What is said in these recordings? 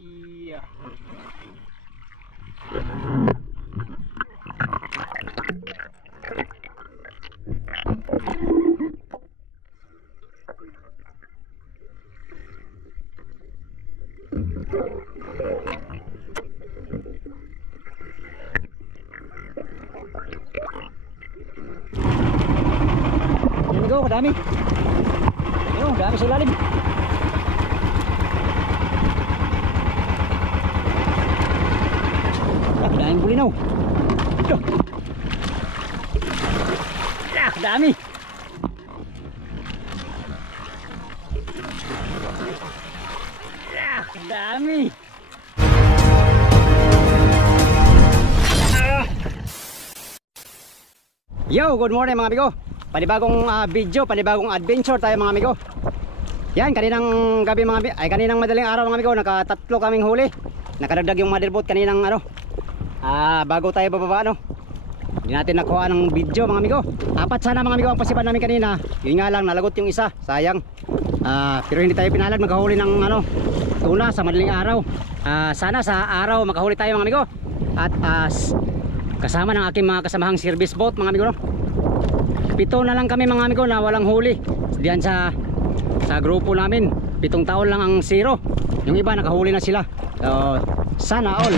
Iya. Yan go, kadami. Ayun, dami sa ilalim. Daming bulinaw. Ito. Dami. Dami. Yo, good morning mga amigo. Panibagong video, panibagong adventure tayo mga amigo. Yan, kaninang gabi mga amigo, ay kaninang madaling araw mga amigo, nakatatlo kaming huli. Nakadagdag yung motherboard kaninang bago tayo bababa hindi natin nakuha ng video mga amigo. Apat sana mga amigo ang pasipan namin kanina. Yun nga lang, nalagot yung isa, sayang. Pero hindi tayo pinalad magkahuli ng tuna sa madaling araw. Sana sa araw makahuli tayo mga amigo. At kasama ng aking mga kasamahang service boat mga amigo 7 na lang kami mga amigo na walang huli diyan sa grupo namin. 7 taon lang ang zero. Yung iba nakahuli na sila. So, sana all.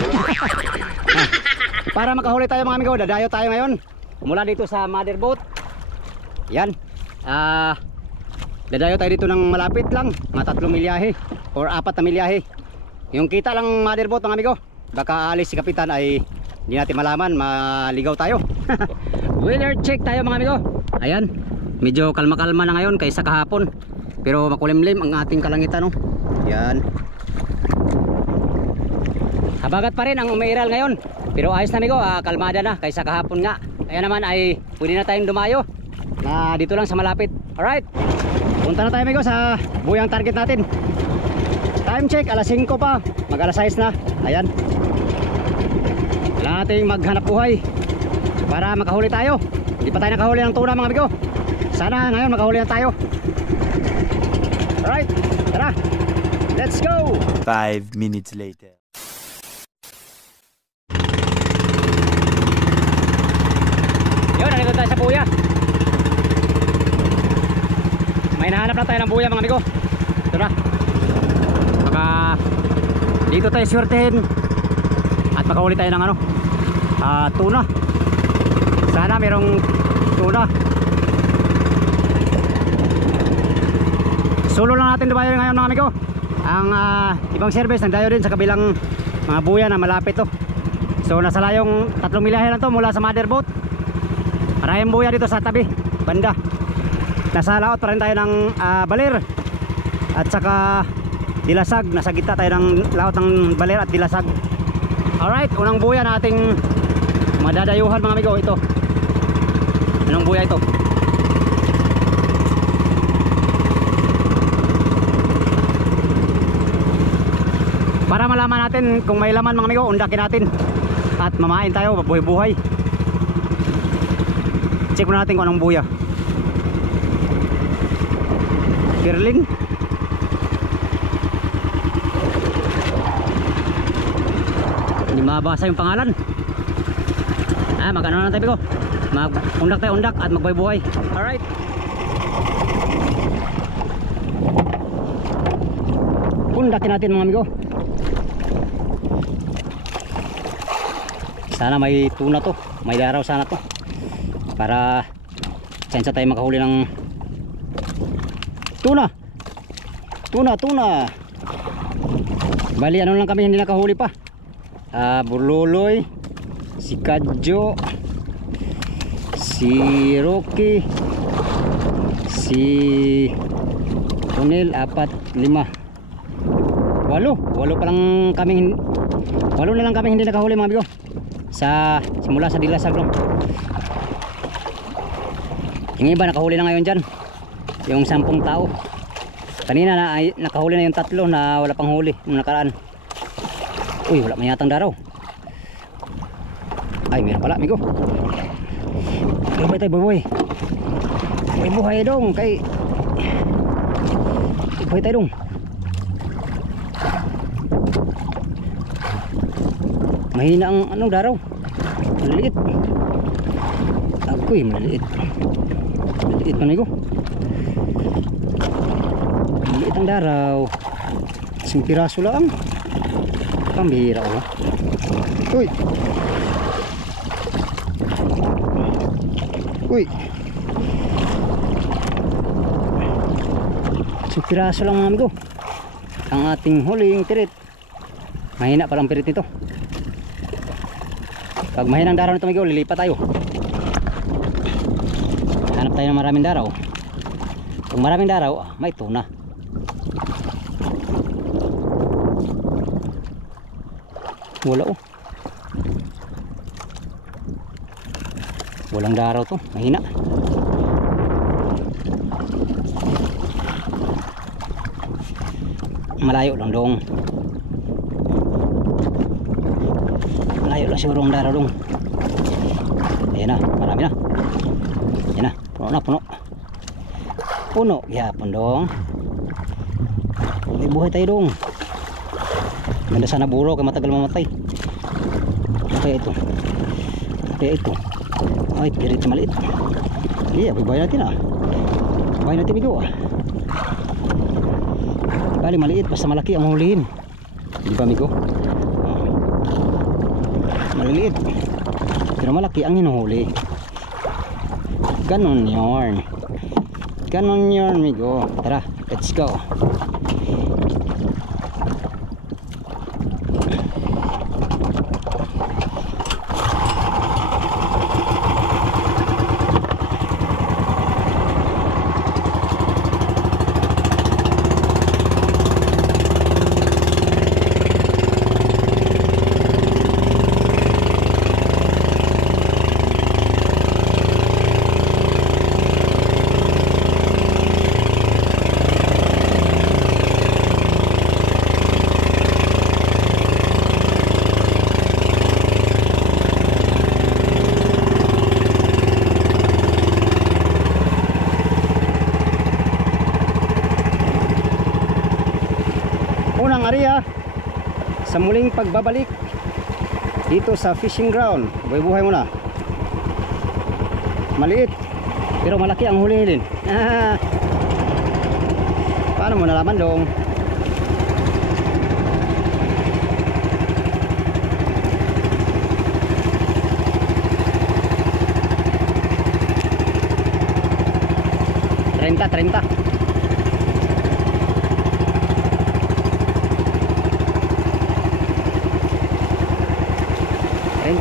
Para makahuli tayo mga amigo, dadayo tayo ngayon mula dito sa motherboat. Yan. Dadayo tayo dito ng malapit lang, mga 3 milyahe or 4 na milyahe. Yung kita lang motherboat mga amigo, baka alis si kapitan ay hindi natin malaman, maligaw tayo. Weather check tayo mga amigo. Ayan, medyo kalma-kalma na ngayon kaysa kahapon, pero makulimlim ang ating kalangitan Yan. Habagat pa rin ang umiiral ngayon, pero ayos na amigo, kalmada na kaysa kahapon nga. Kaya naman ay pwede na tayong dumayo na dito lang sa malapit. Alright, punta na tayo amigo sa buyang target natin. Time check, alas 5 pa, mag alas 6 na. Ayan, kailangan natin maghanap buhay para makahuli tayo. Hindi pa tayo nakahuli ng tuna mga amigo. Sana ngayon makahuli na tayo. Alright, tara, let's go. 5 minutes later. Yun, nandito tayo sa buya. May nahanap na tayo ng buya mga amigo. Ito na. Baka dito tayo swertehin at makahuli tayo ng tuna. Sana merong tuna. Solo lang natin dumayo ngayon mga amigo. Ang ibang service nagdayo din sa kabilang mga buya na malapit So nasa layong 3 milyahe lang to mula sa motherboat. Maraming buya dito sa tabi, banda. Nasa laot pa rin tayo ng baler at saka dilasag. Nasa gitna tayo ng laot ng baler at dilasag. Alright, unang buya nating madadayuhan mga amigo, ito. Anong buya ito? Para malaman natin kung may laman mga amigo, undakin natin at mamain tayo, buhay-buhay. Check muna natin kung anong buya. Pirling. Hindi mabasa yung pangalan. Magano na tayo ko. Mag-undak tayo, undak at magbuhay-buhay. Alright. Undakin natin mga amigo. Sana may tuna to. May laraw sana to. Para chance tayo makahuli ng tuna. Tuna. Bali ano lang kami hindi nakahuli pa. Burluloy, si Kadjo, si Rocky, si Tunel, 4, 5, 8 pa lang kami, 8 na lang kami hindi nakahuli mga amigo simula sa dilasag lang. Yung iba nakahuli na ngayon dyan, yung 10 tao. Kanina nakahuli na yung 3 na wala pang huli nung nakaraan. Uy, wala mayatang daraw. Ay, meron pala amigo. Buhay tayo, buhay. Buhay dong kay buhay tayo dong. Mahina ang anong daraw. Maliliit. Agoy, maliliit. Maliliit man ito. Maliliit ang daraw. Isang piraso lang. Pambihira oh. Uy. Uy. Isang piraso lang mga amigo. Ang ating huling tirit. Mahina palang pirit nito. Pag mahinang daraw nito amigo, lilipat tayo. Hanap tayo ng maraming daraw. Pag maraming daraw, may tuna. Wala oh. Walang daraw to, mahina. Malayo lang dong. Malayo lang siguro ang daraw dong. Ayan na, marami na. Ayan na, puno na, puno. Puno, yapon dong. May buhay tayo dong. Ganda sana buro kaya matagal mamatay. Kaya ito. Kaya ito. Ay, pirit na maliit. Iya, babayan natin ah. Babayan natin ito ah. Bali maliit, basta malaki ang hulihin. Di ba amigo? Maliliit. Pero malaki ang hinuhuli. Ganon yun. Ganon yun amigo. Tara, let's go. Unang area sa muling pagbabalik dito sa fishing ground. Buhay-buhay muna. Maliit pero malaki ang hulihin. Paano mo nalaman dong? Trenta.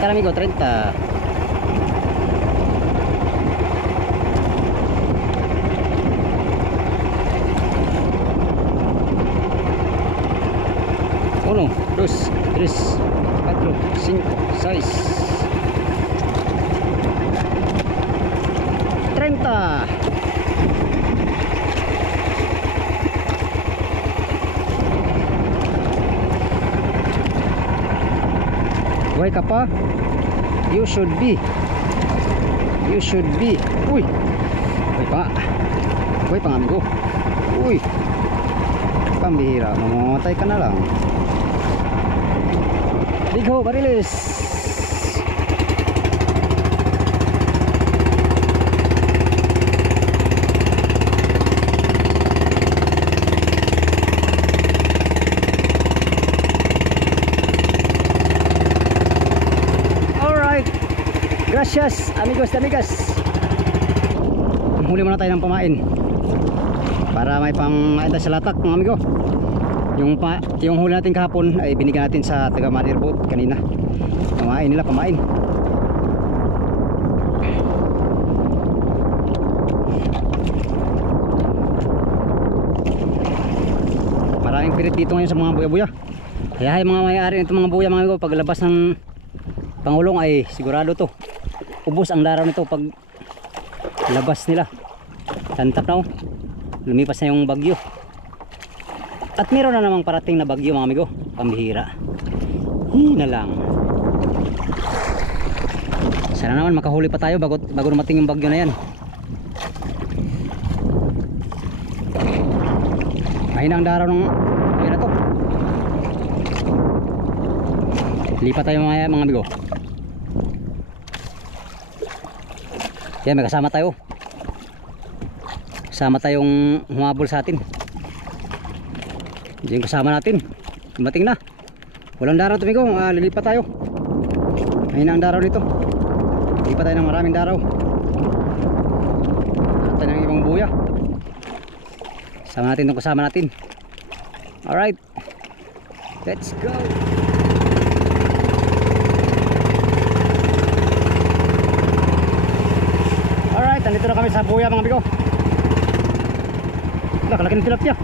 30 amigo, 30. Uno, dos, tres, cuatro, cinco, seis. 30. Buhay ka pa? You should be. Uy. Buhay pa. Buhay pa amigo. Uy. Pambihira. Mamamatay ka na lang. Big ho, barilis. Gracias amigos and amigas. Huli muna tayo ng pamain para may pamain tayo sa latak mga amigo. Yung huli natin kahapon ay binigyan natin sa taga Mother Boat kanina. Pamain nila, pamain. Maraming pirit dito ngayon sa mga buya-buya. Kaya mga may-ari nito mga buya mga amigo, paglabas ng pangulong ay sigurado to ubos ang daraw nito pag labas nila. Tantap na oh. Lumipas na yung bagyo. At meron na namang parating na bagyo mga amigo. Pambihira. Na lang. Sana naman makahuli pa tayo bago dumating yung bagyo na yan. Mahina ang daraw ng bagyo na to. Lipat tayo mga amigo. Yan, may kasama tayo. Kasama tayong humabol sa atin. Yan yung kasama natin. Dumating na. Walang daraw tumigo. Lilipat tayo. Ayun na ang daraw dito. Lilipat tayo ng maraming daraw. At tayo ng ibang buya. Kasama natin itong kasama natin. Alright. Let's go. Alright, nandito na kami sa buya mga amigo. Kalaki ng tilapia.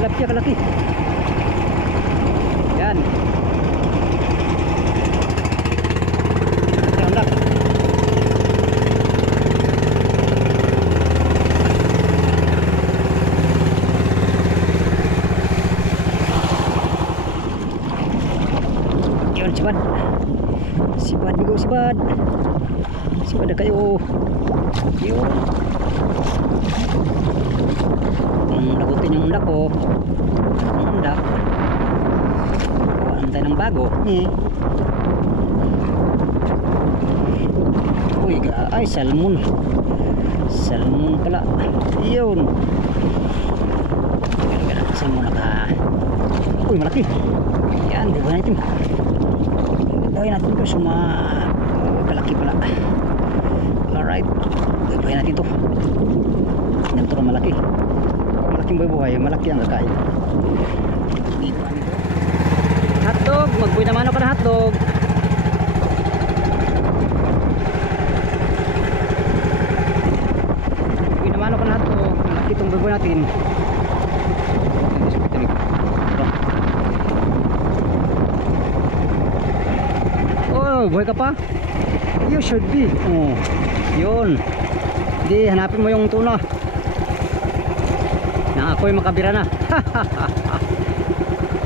Tilapia kalaki. Yan. Kalaki. Yun, sibad. Sibad amigo, sibad. Sibad na kayo. Yun. Lagutin yung undak ko. Ang undak. Kuhaan tayo ng bago. Uy, ay salmon. Salmon pala. Yun. Salmon naka. Uy, malaki. Yan, buhay natin. Buhay natin ko. Kalaki pala. Alright. Buhay natin to. Ito na malaki. Malaking buhay, malaki ang kakain. Hotdog, magbuhay naman ako ng hotdog. Magbuhay naman ako ng hotdog. Malaki itong buhay natin. Oh, buhay ka pa? You should be. Oh, yun. Di, hanapin mo yung tuna. Na ako'y makabira na.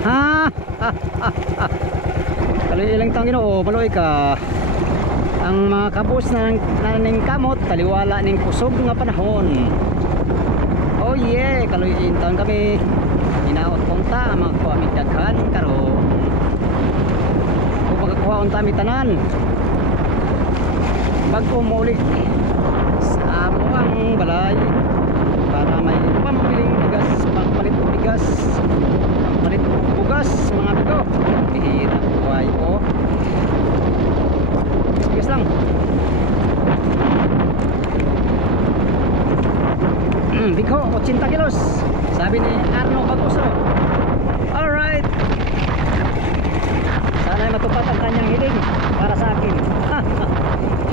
Ha? Kaloy ilang taong Ginoo, maluoy ka. Ang mga kabus na ning kamot, taliwala ning kusog nga panahon. Oh yeah, kaloy ilang taon kami. Hinaot punta, magkuha mi daghan karon. Kung pagkuha unta mi tanan. Bago muli sa amuang balay para may pambiling bigas, pagpalit bigas, pagpalit bugas mga amigo. Bihira buhay ko. Bigas lang. Bigho, 80 kilos. Sabi ni Arno Baguso. Alright. Sana'y matupad ang kanyang hiling para sa akin.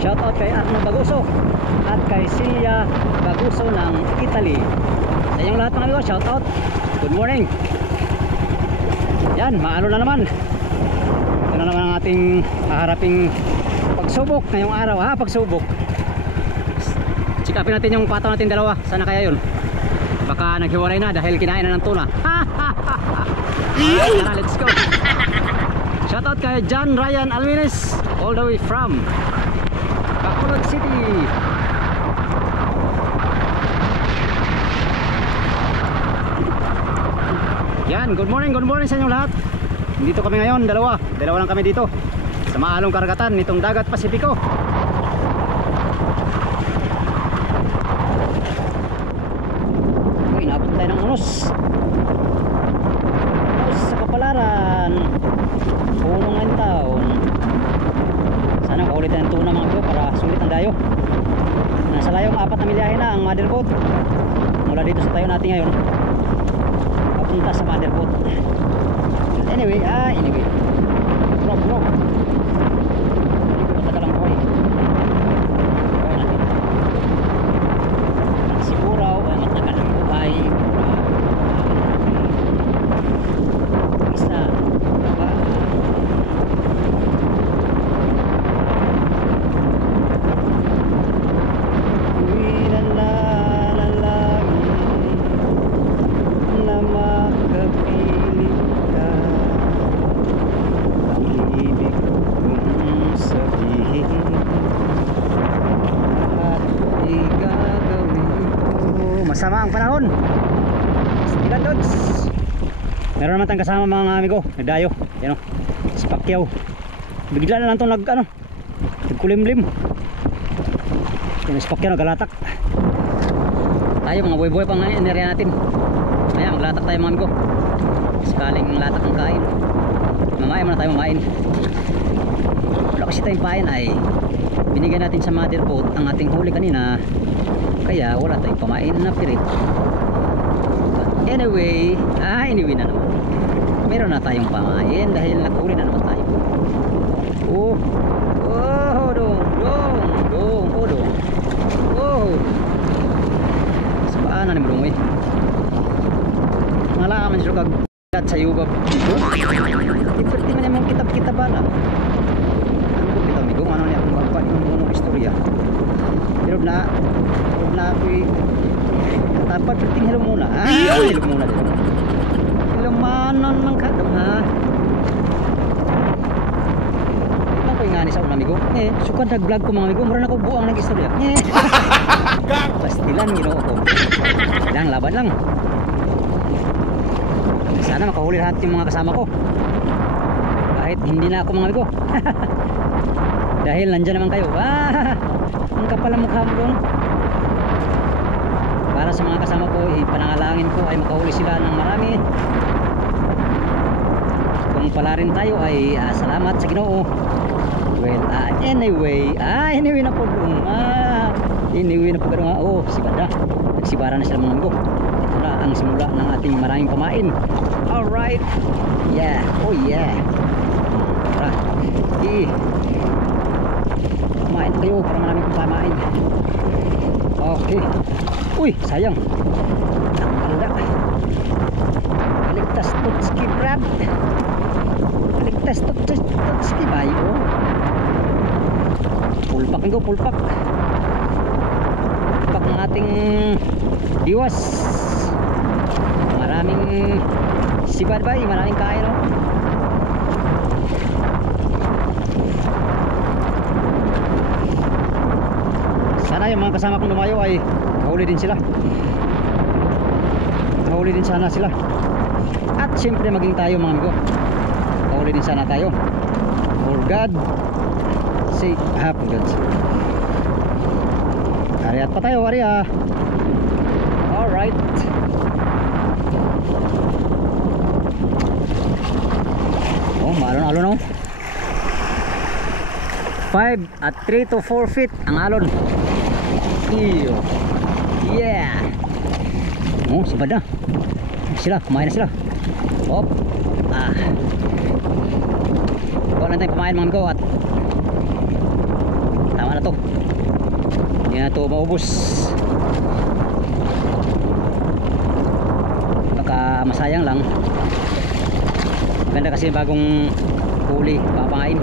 Shout out kay Arno Baguso at kay Silya Baguso ng Italy. Sa inyong lahat mga amigo, shout out. Good morning. Yan, maalo na naman. Ito na naman ang ating haharaping pagsubok ngayong araw ha, pagsubok. Sikapin natin yung pataw natin dalawa. Sana kaya yun. Baka naghiwalay na dahil kinain na ng tuna. Tara, let's go. Shout out kay John Ryan Almenes all the way from Bacolod City. Yan, good morning sa inyong lahat. Dito kami ngayon, dalawa lang kami dito sa maalong karagatan nitong dagat Pasipiko. Uy, inabot tayo ng unos sa kapalaran. Puno ngayong taon. Sana kaulit ng tuna mga bro para sulit ang dayo. Nasa layong 4 na milyahe na ang motherboat mula dito sa tayo natin ngayon papunta sa motherboat. Anyway bro hindi ko matagal ang buhay natin siguraw ay matagal ang buhay isa ba na makapiling ka ang ibig kong sabihin. Meron naman tayong kasama mga amigo, nagdayo. Yan o, si Pacquiao. Bigla na lang itong nagkulimlim. Yan si Pacquiao nagalatak. Tayo mga buhay-buhay pang enerya natin. Kaya maglatak tayo mga amigo. Sakaling latak ng kain. Mamain muna tayo mamain. Wala kasi tayong pain ay binigyan natin sa motherboard ang ating huli kanina. Kaya wala tayong pamain na pirit. Anyway na naman. Meron na tayong pamain dahil naghuli na naman tayo. Oh dong. Saan na ni mo eh. Ngalaman siya kag at sa yubab. Iperti man yung kitab-kitab ba na. Ano ko kita amigo, ano niya kung magpapad yung istorya. Pero na ako'y katapad, perting hello muna. Hello muna din. Hello manon ng kadam ha. Ito ko yung nga ni sa unang amigo. Sukan nag-vlog ko mga amigo, mura na ko buang nag-istorya. Pastilan ginoo ko. Laban lang. Sana makahuli lahat yung mga kasama ko. Kahit hindi na ako mga amigo. Dahil nandyan naman kayo. Ang kapal ang mukha mo doon. Para sa mga kasama ko, ipanangalangin ko ay makahuli sila ng marami. Kung pala rin tayo ay salamat sa Ginoo. Well, anyway na po doon. Anyway na po doon. Si Banda. Nagsibara na sila mga amigo. Ito na ang simula ng ating maraming pamain. Alright. Yeah. Oh yeah. Tara. Pamain kayo para maraming pamain. Okay. Uy, sayang. Nakakala. Ligtas tutski brad. Ligtas tutski bayo. Pulpak ito, pulpak. Pulpak ng ating diwas. Maraming sibad ba? Maraming kain oh. Sana yung mga kasama kong lumayo ay mahuli din sila. Mahuli din sana sila. At siyempre maging tayo mga amigo. Mahuli din sana tayo. For God sake, for God's sake. Ariat pa tayo, ariya. Alright. Maalon-alon oh. 5 at 3 to 4 feet ang alon. Iyo. Yeah. Sibad na. Sila, kumain na sila. Hop. Kuha na tayong pamain mga amigo at tama na to. Hindi na to maubos. Baka masayang lang. Maganda kasi bagong huli, papangain.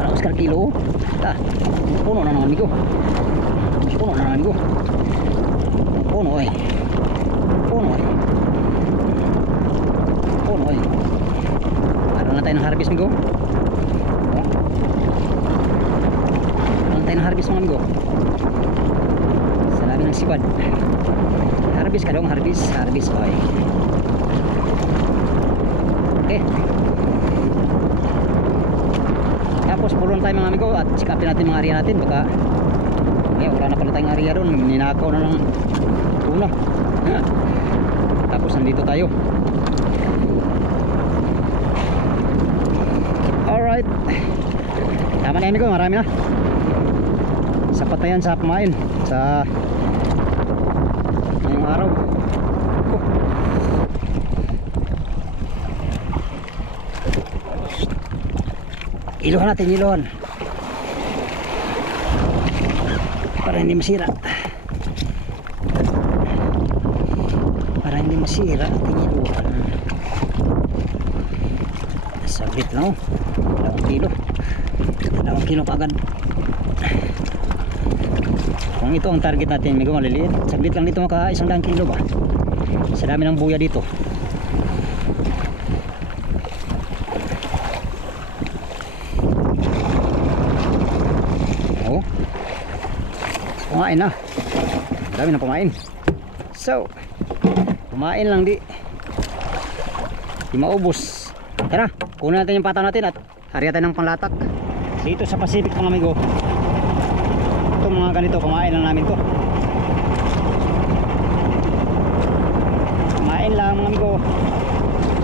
Para Oscar kilo. Puno na naman amigo. Puno na naman amigo. Puno eh. Ano na tayo ng harvest amigo? Ano na tayo ng harvest mga amigo? Sa labi ng sipad. Harvest ka dong, harvest. Okay. Tapos pulon tayo mga amigo at sikapin natin mga area natin. Baka ngayon wala na pala tayong area doon, ninakaw na ng tuna. Tapos nandito tayo. Alright, tama na amigo, marami na. Sapat na yan sa pamain sa ngayong araw. Iluhan natin, iluhan para hindi masira, ating iluhan. Saglit lang oh, 2 kilo kaagad. Kung ito ang target natin, medyo maliliit, saglit lang dito maka 100 kilo ba sa dami ng buya dito. Kumain na, dami na pumain. So kumain lang di Di maubos. Tara, kunin natin yung pataw natin at hariya tayo ng panglatak. Dito sa Pacific mga amigo, itong mga ganito, kumain lang namin to. Kumain lang mga amigo.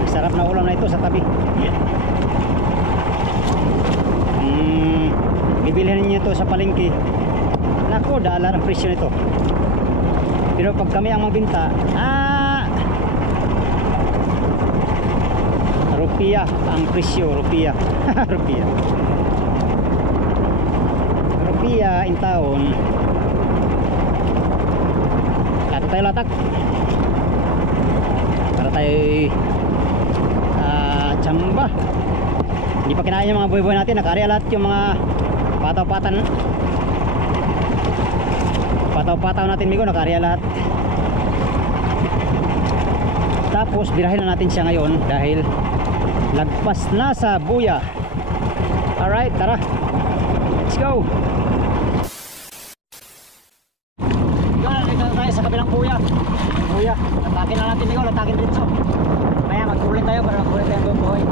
Sarap na ulam na ito sa tabi. Bibilhin niyo ito sa palengke. Nako, dalar ang presyo nito. Pero pag kami ang magbenta, rupiah ang presyo, rupiah. Rupiah. Rupiah in taon. Lato tayo latak. Para tayo tsamba. Hindi pa kinain yung mga buhay-buhay natin. Nakaari lahat yung mga pataw-pataw natin migo, nakaari lahat. Tapos birahin na natin siya ngayon dahil lagpas na sa buya. Alright, tara, let's go. Dito na tayo sa kabilang buya. Latakin na natin migo, latakin dito. Kaya magkulit tayo para magkulit tayo ang buhay.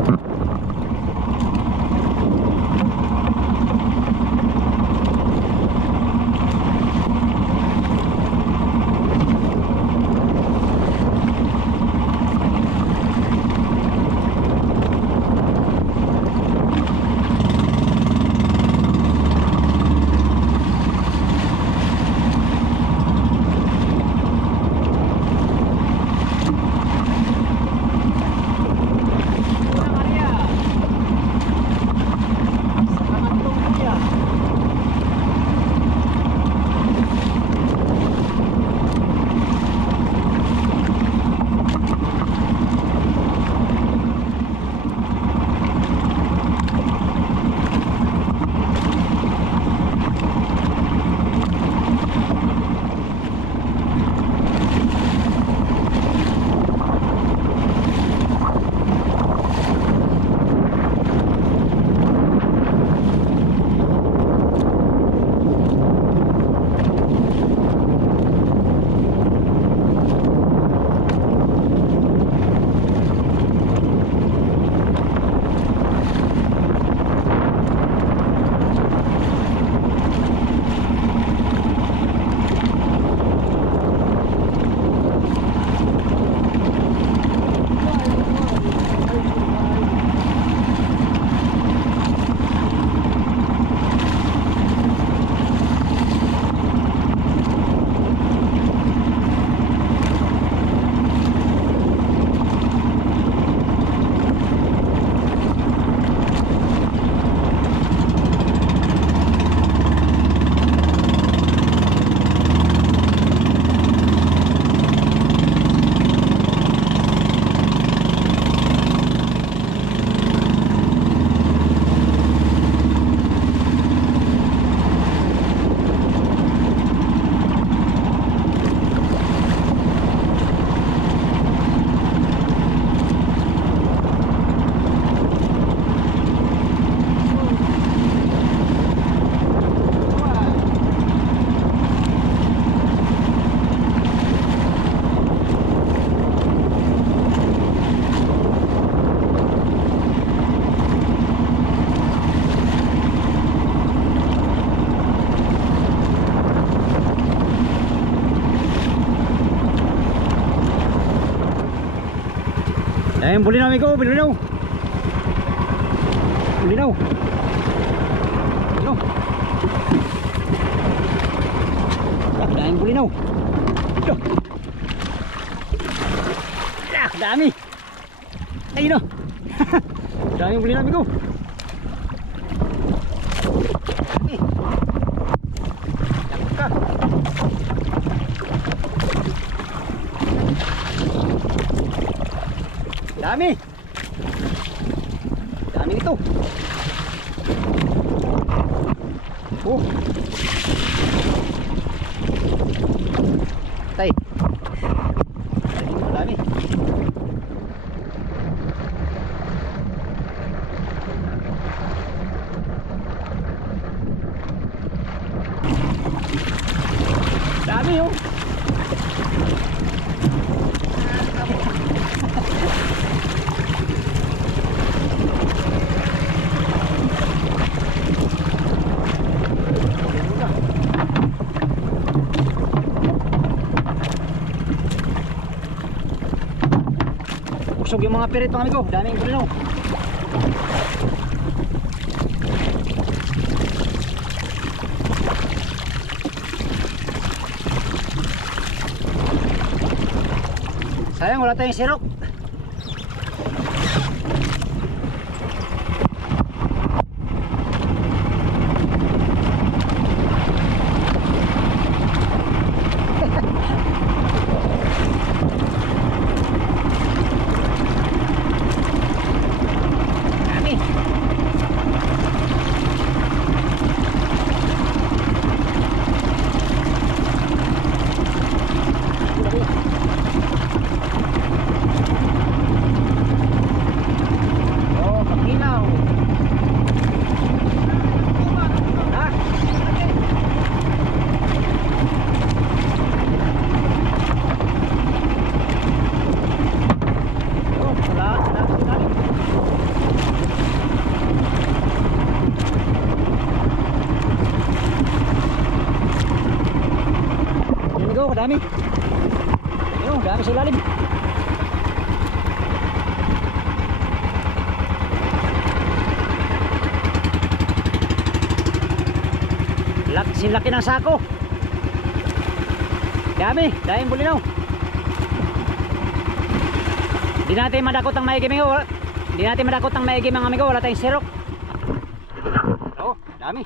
Ayun, bulinaw amigo, bulinaw. Bulinaw. Bulinaw. Ayun, bulinaw. Ito. Dami. Ayun o. Daming bulinaw amigo. Ka. Dami. Dami ito. Oh. Tay. Dami. Dami oh. Busog yung mga pirit mga amigo. Daming bulinaw. Sayang wala tayong sirok. Dami. Ayun, dami sa ilalim. Sinlaki ng sako. Dami, daming bulinaw. Di natin madakot ang maigi mga amigo. Di natin madakot ang maigi mga amigo, wala tayong sirok. Oh, dami.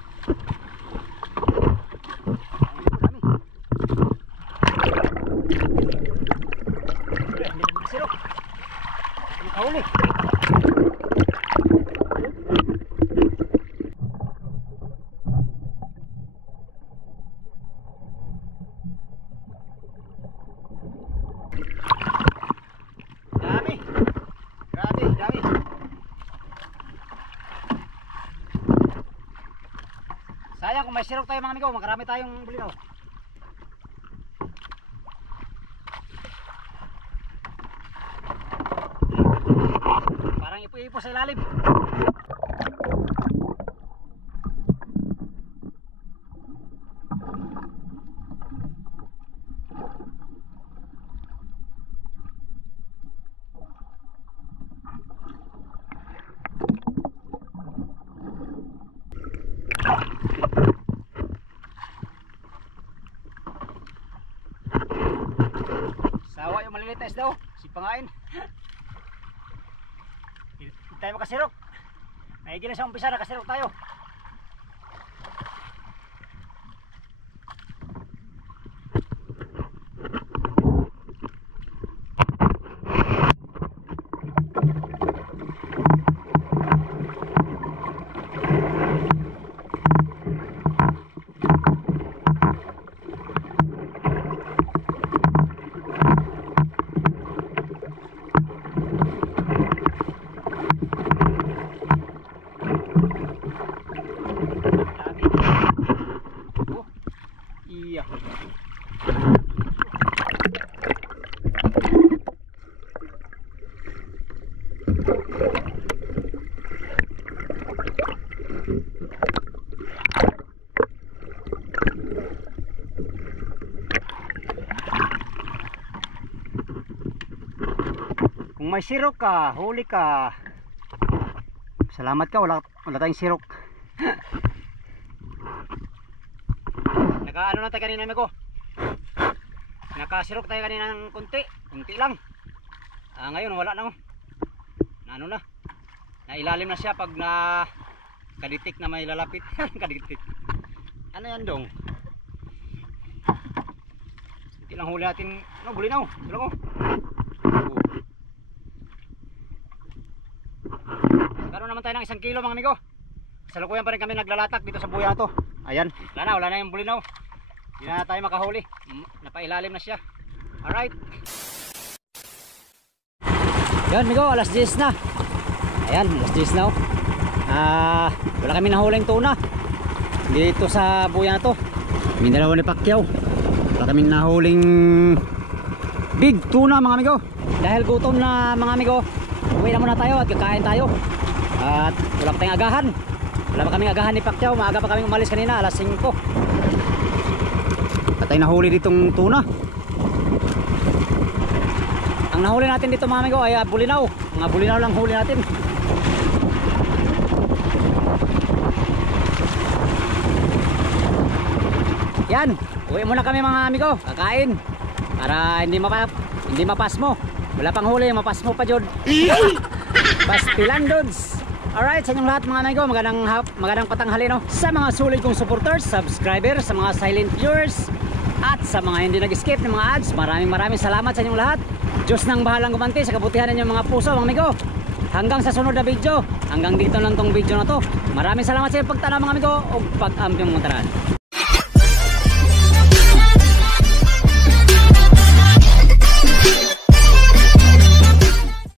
Huli. Dami. Grabe, dami. Sayang kung may sirok tayo mga amigo, makarami tayong bulinaw. Parang ipo-ipo sa ilalim. Sawa yung maliliit na isda oh, sipangain. Hindi tayo makasirok. Naigi na sa umpisa, nakasirok tayo. Iya. Kung may sirok ka, huli ka. Salamat ka, wala tayong sirok. Naka ano na tayo kanina amigo. Nakasirok tayo kanina ng kunti lang. Ngayon wala na oh. Ano na? Nailalim na siya pag na kaditik na may lalapit. Kaditik. Ano yan dong? Hindi lang huli natin. Ano, bulinaw. Tulong oh. Karoon naman tayo ng 1 kilo mga amigo. Salukuyan pa rin kami naglalatak dito sa buya to. Ayan, wala na yung bulinaw. Hindi na tayo makahuli. Napailalim na siya. Alright. Yan amigo, alas 10 na. Ayan, alas 10 na oh. Wala kami nahuling tuna dito sa buya na to. Mindanao ni Pacquiao. Wala kaming nahuling big tuna mga amigo. Dahil gutom na mga amigo, uwi na muna tayo at kakain tayo. At wala pa tayong agahan. Wala pa kaming agahan ni Pacquiao. Maaga pa kaming umalis kanina, alas 5. At tayo nahuli ditong tuna. Ang Ang nahuli natin dito mga amigo ay bulinaw. Mga bulinaw lang huli natin. Yan, uwi muna kami mga amigo, kakain. Para hindi mapasmo. Wala pang huli, mapasmo pa jud. Pastilandods. Alright, sa inyong lahat mga amigo, magandang patanghali no. Sa mga sulit kong supporters, subscribers, sa mga silent viewers, at sa mga hindi nag-skip ng mga ads, maraming salamat sa inyong lahat. Diyos nang bahalang gumanti sa kabutihan ninyong mga puso mga amigo. Hanggang sa sunod na video, hanggang dito lang tong video na to. Maraming salamat sa inyong pagtanaw mga amigo, o pag-ampi mga tanan.